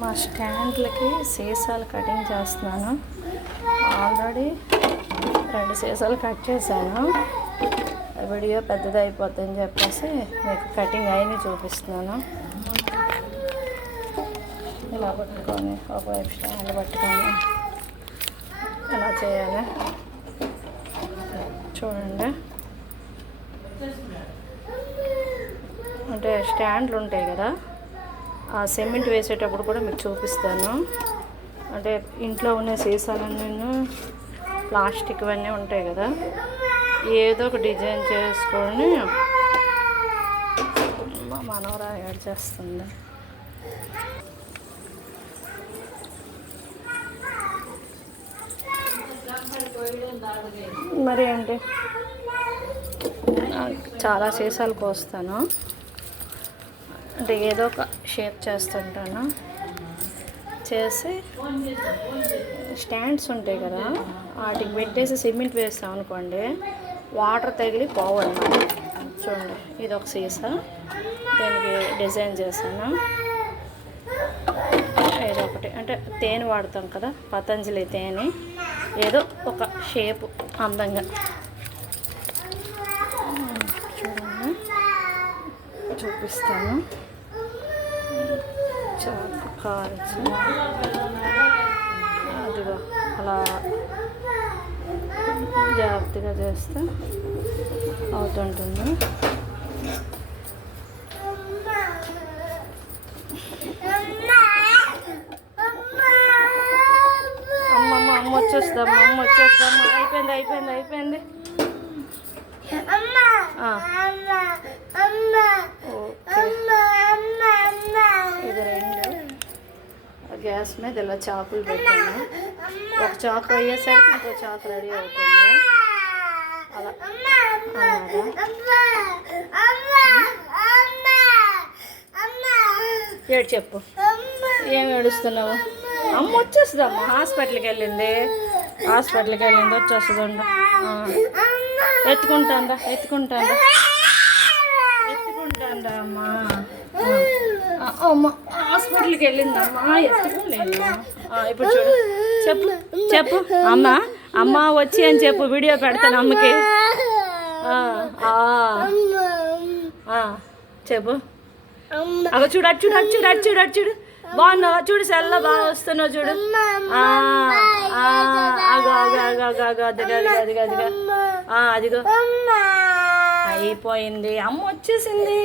మా స్టాండ్లకి సీసాలు కటింగ్ చేస్తున్నాను. ఆల్రెడీ 2 సీసాలు కట్ చేశాను. వీడియో పెద్దది అయిపోతుందని చెప్పేసి మీకు కటింగ్ అయినవి చూపిస్తున్నాను. ఇలా పట్టుకొని ఒకవైపు స్టాండ్ పట్టుకొని ఎలా చేయాలి చూడండి. అంటే స్టాండ్లు ఉంటాయి కదా, ఆ సిమెంట్ వేసేటప్పుడు కూడా మీకు చూపిస్తాను. అంటే ఇంట్లో ఉన్న సీసాలన్నీ ప్లాస్టిక్ అన్నీ ఉంటాయి కదా, ఏదో ఒక డిజైన్ చేసుకొని మా మనవరా యాడ్ చేస్తుంది. మరి ఏంటి, చాలా సీసాలు కోస్తాను. అంటే ఏదో ఒక షేప్ చేస్తుంటాను. చేసి స్టాండ్స్ ఉంటాయి కదా, వాటికి పెట్టేసి సిమెంట్ వేస్తాం అనుకోండి, వాటర్ తగిలి పోవన్నమాట. చూడండి, ఇది ఒక సీసా, దీనికి డిజైన్ చేశాను. ఏదొకటి అంటే తేనె వాడతాం కదా, పతంజలి తేనె, ఏదో ఒక షేపు అందంగా చూడండి చూపిస్తాను. చాకు కాల్చి అదిగో అలా జాగ్రత్తగా చేస్తే అవుతుంటుంది. అమ్మ వచ్చేస్తామ్మా, అయిపోయింది. ఇది 2 గ్యాస్ మీద ఇలా చాకులు పెట్టాను. ఒక చాకు అయ్యేసరికి ఇంకో చాకు రెడీ అవుతుంది. అలా ఏడు చెప్పు, ఏమి ఏడుస్తున్నావు? అమ్మ వచ్చేస్తుందమ్మా, హాస్పిటల్కి వెళ్ళింది, వచ్చేస్తుందండి. ఎత్తుకుంటాందా అమ్మా. అమ్మ హాస్పిటల్కి వెళ్ళిందమ్మా, ఎత్తుకోలేదు. ఇప్పుడు చూడు, చెప్పు అమ్మ వచ్చి అని చెప్పు, వీడియో పెడతాను అమ్మకి. చెప్పు. అగో చూడు, అటు చూడు, బాగున్నావా చూడు, సెల్ల బాగా వస్తున్నావు చూడు. అదిగో అయిపోయింది, అమ్మ వచ్చేసింది.